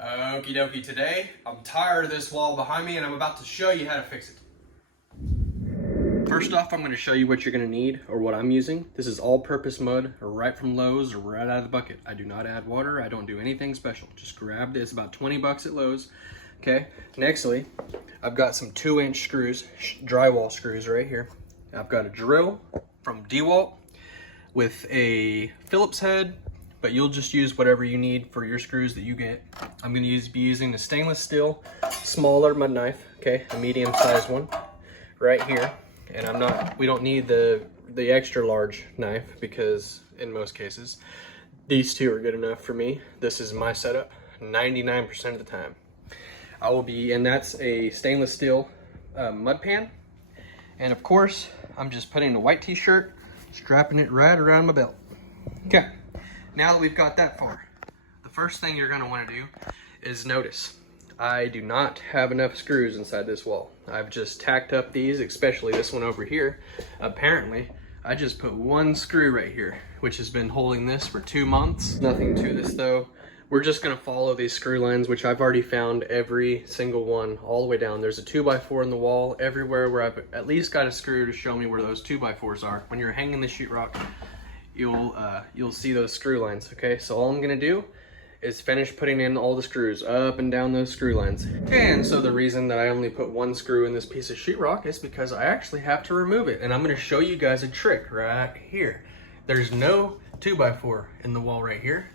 Okie dokie, today I'm tired of this wall behind me and I'm about to show you how to fix it. First off, I'm going to show you what you're going to need, or what I'm using. This is all-purpose mud, right from Lowe's, or right out of the bucket. I do not add water, I don't do anything special. Just grab this, about 20 bucks at Lowe's. Okay, nextly, I've got some 2-inch screws, drywall screws right here. I've got a drill from Drywall with a Phillips head, but you'll just use whatever you need for your screws that you get. I'm going to be using the stainless steel smaller mud knife, okay, a medium sized one right here. And we don't need the extra large knife, because in most cases these two are good enough for me. This is my setup 99% of the time. And that's a stainless steel mud pan. And of course, I'm just putting a white t-shirt, strapping it right around my belt. Okay, now that we've got that far, the first thing you're gonna wanna do is notice I do not have enough screws inside this wall. I've just tacked up these, especially this one over here. Apparently, I just put one screw right here, which has been holding this for 2 months. Nothing to this though. We're just gonna follow these screw lines, which I've already found every single one all the way down. There's a 2x4 in the wall everywhere where I've at least got a screw to show me where those 2x4s are. When you're hanging the sheetrock, you'll see those screw lines, okay? So all I'm gonna do is finish putting in all the screws up and down those screw lines. And so the reason that I only put one screw in this piece of sheetrock is because I actually have to remove it. And I'm gonna show you guys a trick right here. There's no 2x4 in the wall right here.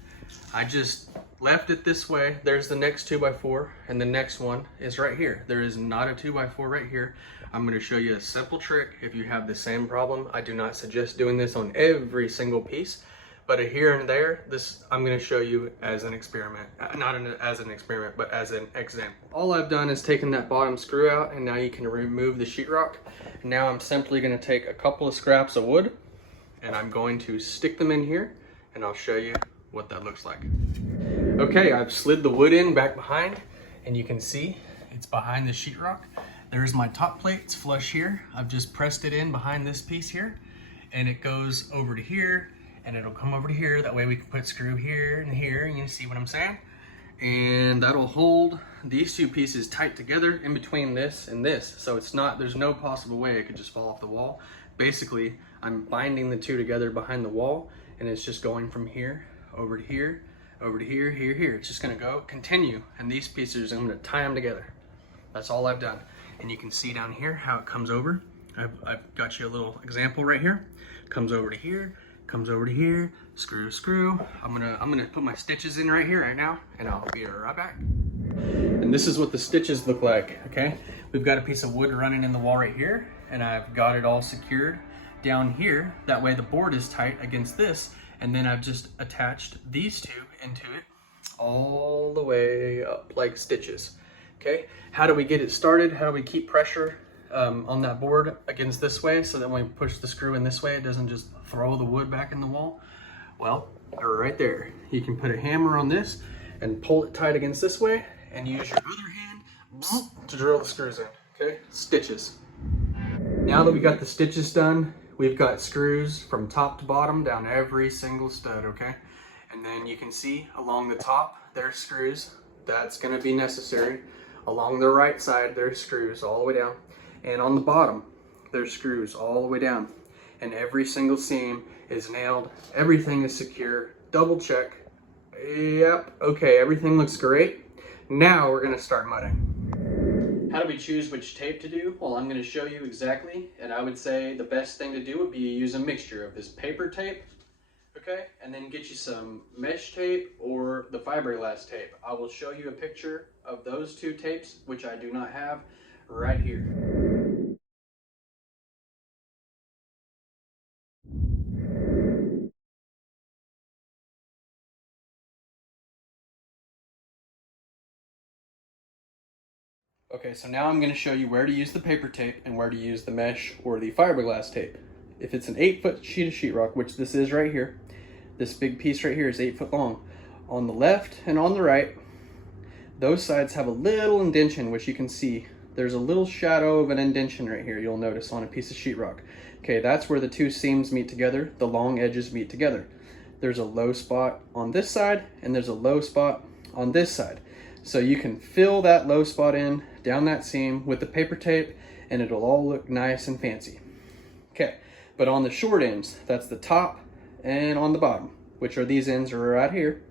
I just left it this way. There's the next 2x4, and the next one is right here. There is not a 2x4 right here. I'm gonna show you a simple trick if you have the same problem. I do not suggest doing this on every single piece, but here and there, I'm gonna show you as an experiment. Not as an experiment, but as an example. All I've done is taken that bottom screw out, and now you can remove the sheetrock. Now I'm simply gonna take a couple of scraps of wood, and I'm going to stick them in here, and I'll show you what that looks like. Okay, I've slid the wood in back behind, and you can see it's behind the sheetrock. There's my top plate, it's flush here. I've just pressed it in behind this piece here, and it goes over to here, and it'll come over to here. That way we can put screw here and here, and you see what I'm saying? And that'll hold these two pieces tight together in between this and this. So there's no possible way it could just fall off the wall. Basically, I'm binding the two together behind the wall, and it's just going from here, over to here, over to here, here, here. It's just gonna continue, and these pieces, I'm gonna tie them together. That's all I've done. And you can see down here how it comes over. I've got you a little example right here. Comes over to here, comes over to here, screw to screw. I'm gonna put my stitches in right here right now, and I'll be right back. And this is what the stitches look like, okay? We've got a piece of wood running in the wall right here, and I've got it all secured down here. That way the board is tight against this, and then I've just attached these two into it all the way up like stitches, okay? How do we get it started? How do we keep pressure on that board against this way, so that when we push the screw in this way, it doesn't just throw the wood back in the wall? Well, right there. You can put a hammer on this and pull it tight against this way, and use your other hand to drill the screws in, okay? Stitches. Now that we got the stitches done, we've got screws from top to bottom down every single stud, okay? And then you can see along the top, there's screws. That's gonna be necessary. Along the right side, there's screws all the way down. And on the bottom, there's screws all the way down. And every single seam is nailed. Everything is secure. Double check. Yep, okay, everything looks great. Now we're gonna start mudding. How do we choose which tape to do? Well, I'm gonna show you exactly, and I would say the best thing to do would be use a mixture of this paper tape, okay? And then get you some mesh tape or the fiberglass tape. I will show you a picture of those two tapes, which I do not have, right here. Okay, so now I'm going to show you where to use the paper tape and where to use the mesh or the fiberglass tape. If it's an 8-foot sheet of sheetrock, which this is right here, this big piece right here is 8 foot long. On the left and on the right, those sides have a little indentation, which you can see. There's a little shadow of an indentation right here, you'll notice on a piece of sheetrock. Okay, that's where the two seams meet together, the long edges meet together. There's a low spot on this side, and there's a low spot on this side. So you can fill that low spot in down that seam with the paper tape and it'll all look nice and fancy. Okay, but on the short ends, that's the top and on the bottom, which are these ends are right here,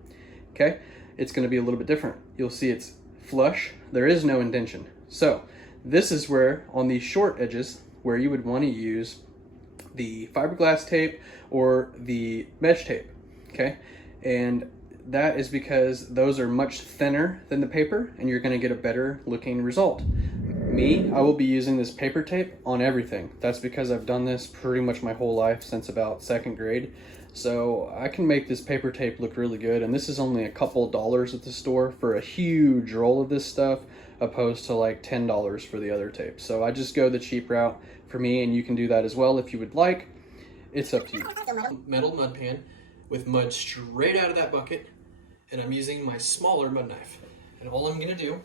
okay, it's gonna be a little bit different. You'll see it's flush, there is no indentation. So this is where, on these short edges, where you would wanna use the fiberglass tape or the mesh tape, okay? And that is because those are much thinner than the paper and you're gonna get a better looking result. Me, I will be using this paper tape on everything. That's because I've done this pretty much my whole life since about second grade. So I can make this paper tape look really good, and this is only a couple dollars at the store for a huge roll of this stuff, opposed to like $10 for the other tape. So I just go the cheap route for me, and you can do that as well if you would like. It's up to you. Metal mud pan with mud straight out of that bucket, and I'm using my smaller mud knife. And all I'm gonna do,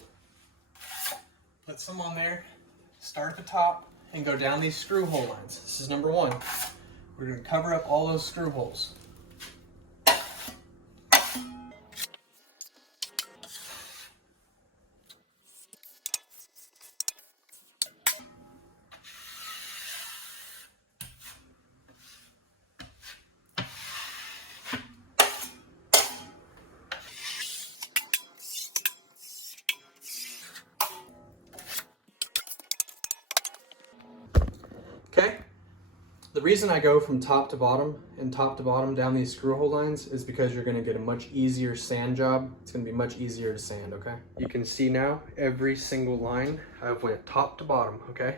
put some on there, start at the top, and go down these screw hole lines. This is number one. We're gonna cover up all those screw holes. Okay, the reason I go from top to bottom and top to bottom down these screw hole lines is because you're gonna get a much easier sand job. It's gonna be much easier to sand, okay? You can see now every single line I've went top to bottom, okay?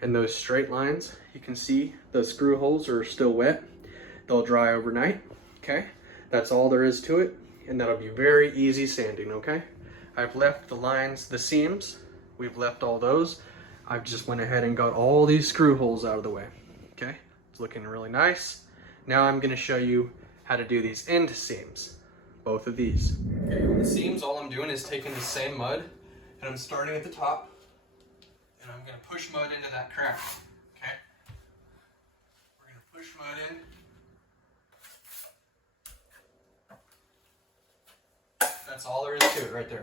And those straight lines, you can see the screw holes are still wet. They'll dry overnight, okay? That's all there is to it, and that'll be very easy sanding, okay? I've left the lines, the seams, we've left all those. I've just went ahead and got all these screw holes out of the way, okay? It's looking really nice. Now I'm gonna show you how to do these end seams, both of these. Okay, on the seams, all I'm doing is taking the same mud, and I'm starting at the top, and I'm gonna push mud into that crack, okay? We're gonna push mud in. That's all there is to it right there.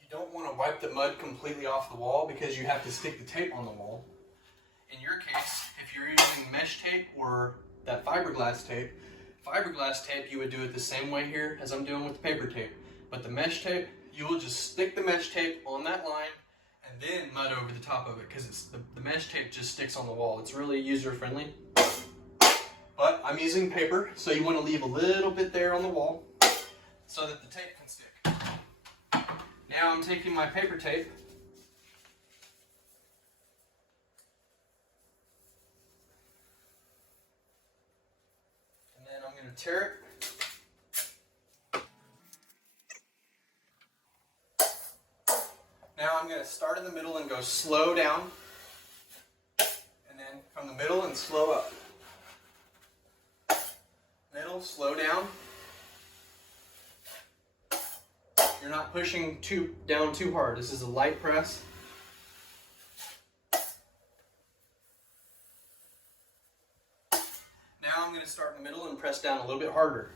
You don't want to wipe the mud completely off the wall because you have to stick the tape on the wall. In your case, if you're using mesh tape or that fiberglass tape you would do it the same way here as I'm doing with the paper tape. But the mesh tape, you will just stick the mesh tape on that line and then mud over the top of it because it's the mesh tape just sticks on the wall. It's really user friendly. But I'm using paper, so you want to leave a little bit there on the wall so that the tape can stick. Now I'm taking my paper tape and then I'm going to tear it. Now I'm going to start in the middle and go slow down, and then from the middle and slow up. Middle, slow down. You're not pushing down too hard. This is a light press. Now I'm going to start in the middle and press down a little bit harder.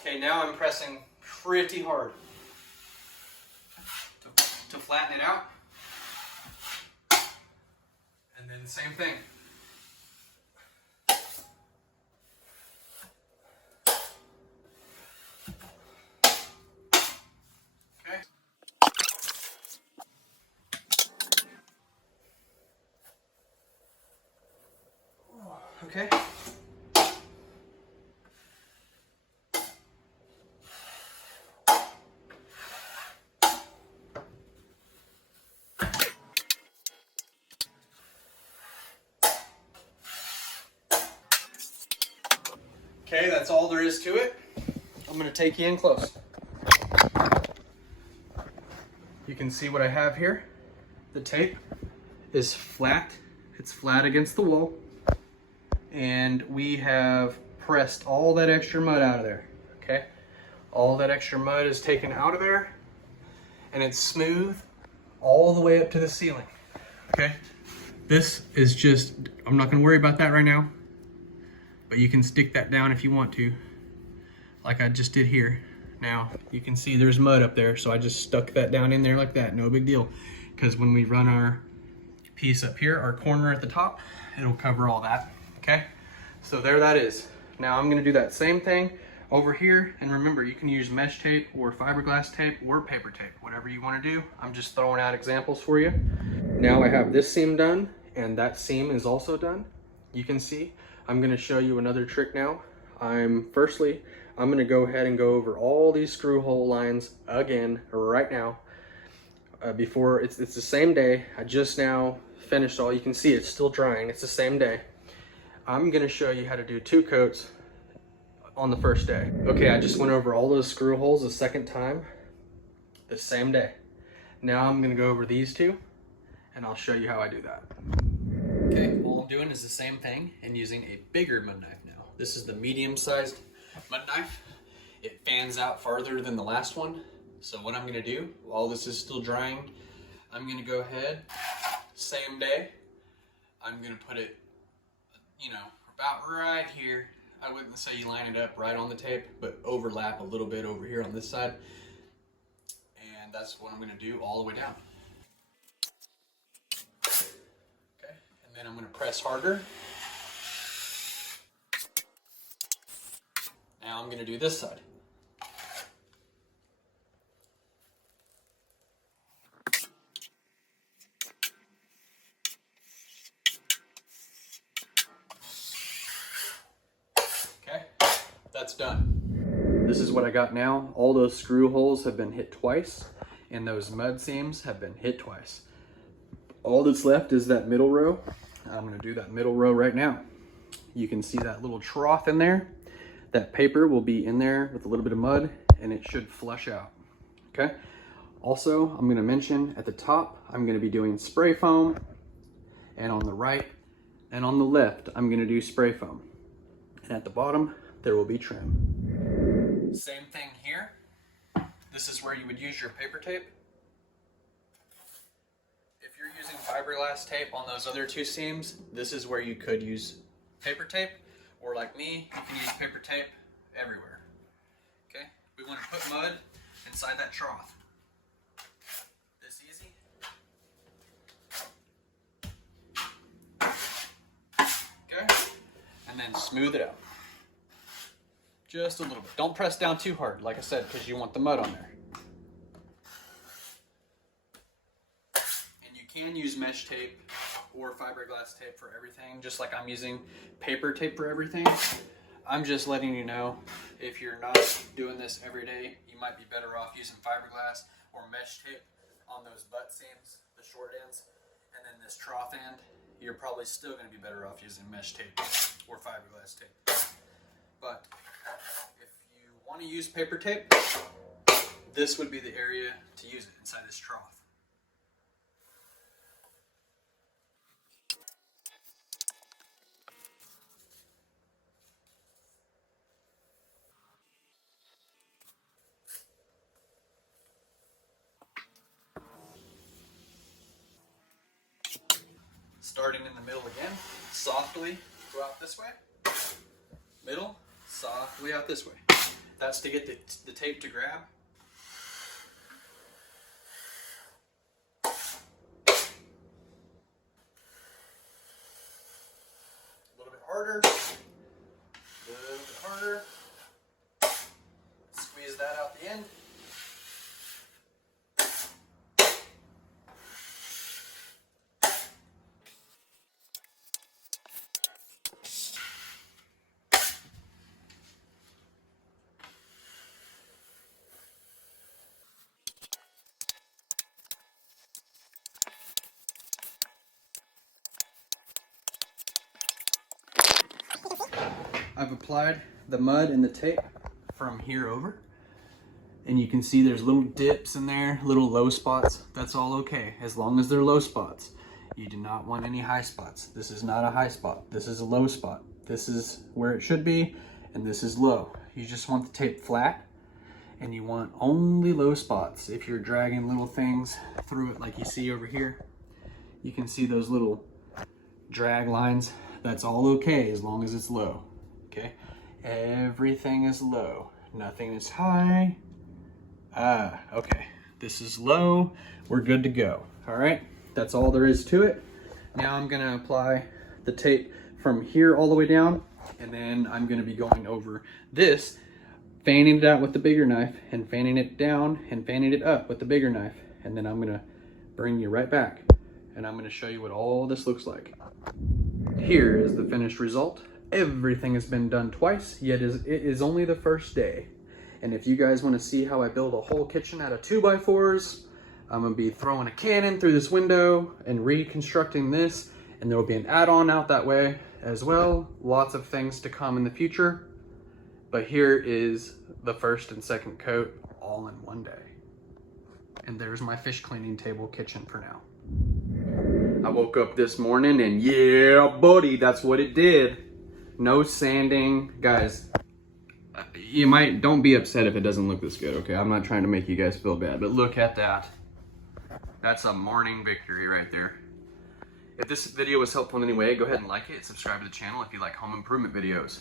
Okay, now I'm pressing pretty hard to flatten it out. And then same thing. Okay. Okay. Okay, that's all there is to it. I'm going to take you in close. You can see what I have here. The tape is flat. It's flat against the wall. And we have pressed all that extra mud out of there. Okay? All that extra mud is taken out of there, and it's smooth all the way up to the ceiling. Okay, this is just, I'm not gonna worry about that right now, but you can stick that down if you want to, like I just did here. Now, you can see there's mud up there, so I just stuck that down in there like that, no big deal. Because when we run our piece up here, our corner at the top, it'll cover all that, okay? So there that is. Now I'm gonna do that same thing over here, and remember, you can use mesh tape or fiberglass tape or paper tape, whatever you wanna do. I'm just throwing out examples for you. Now I have this seam done, and that seam is also done. You can see, I'm gonna show you another trick now. Firstly, I'm gonna go ahead and go over all these screw hole lines again right now. Before, it's the same day. I just now finished all, you can see it's still drying, it's the same day. I'm gonna show you how to do 2 coats on the first day. Okay, I just went over all those screw holes a second time, the same day. Now I'm gonna go over these 2, and I'll show you how I do that. Okay, all I'm doing is the same thing and using a bigger mud knife now. This is the medium-sized mud knife. It fans out farther than the last one. So what I'm gonna do, while this is still drying, I'm gonna go ahead, same day, I'm gonna put it, you know, about right here. I wouldn't say you line it up right on the tape, but overlap a little bit over here on this side. And that's what I'm gonna do all the way down. Okay, and then I'm gonna press harder. Now I'm gonna do this side. That's done. This is what I got now. All those screw holes have been hit twice, and those mud seams have been hit twice. All that's left is that middle row. I'm gonna do that middle row right now. You can see that little trough in there. That paper will be in there with a little bit of mud, and it should flush out, okay? Also, I'm gonna mention at the top, I'm gonna be doing spray foam, and on the right and on the left, I'm gonna do spray foam. And at the bottom, there will be trim. Same thing here. This is where you would use your paper tape. If you're using fiberglass tape on those other 2 seams, this is where you could use paper tape, or like me, you can use paper tape everywhere. Okay? We want to put mud inside that trough. This easy. Okay? And then smooth it out. Just a little bit. Don't press down too hard, like I said, because you want the mud on there. And you can use mesh tape or fiberglass tape for everything, just like I'm using paper tape for everything. I'm just letting you know, if you're not doing this every day, you might be better off using fiberglass or mesh tape on those butt seams, the short ends, and then this trough end, you're probably still going to be better off using mesh tape or fiberglass tape. But if you want to use paper tape, this would be the area to use it, inside this trough. Starting in the middle again, softly go out this way. Middle, softly out this way. That's to get the tape to grab. A little bit harder. A little bit harder. Squeeze that out the end. I've applied the mud and the tape from here over, and you can see there's little dips in there, little low spots. That's all okay, as long as they're low spots. You do not want any high spots. This is not a high spot. This is a low spot. This is where it should be, and this is low. You just want the tape flat, and you want only low spots. If you're dragging little things through it like you see over here, you can see those little drag lines. That's all okay as long as it's low, okay? Everything is low, nothing is high. Okay, this is low, we're good to go. All right, that's all there is to it. Now I'm gonna apply the tape from here all the way down, and then I'm gonna be going over this, fanning it out with the bigger knife, and fanning it down and fanning it up with the bigger knife. And then I'm gonna bring you right back, and I'm gonna show you what all this looks like. Here is the finished result. Everything has been done twice, yet it is only the first day. And if you guys wanna see how I build a whole kitchen out of 2x4s, I'm gonna be throwing a cannon through this window and reconstructing this, and there will be an add-on out that way as well. Lots of things to come in the future. But here is the first and second coat all in one day. And there's my fish cleaning table kitchen for now. I woke up this morning and yeah, buddy, that's what it did. No sanding. Guys, don't be upset if it doesn't look this good, okay? I'm not trying to make you guys feel bad, but look at that. That's a morning victory right there. If this video was helpful in any way, go ahead and like it, subscribe to the channel if you like home improvement videos.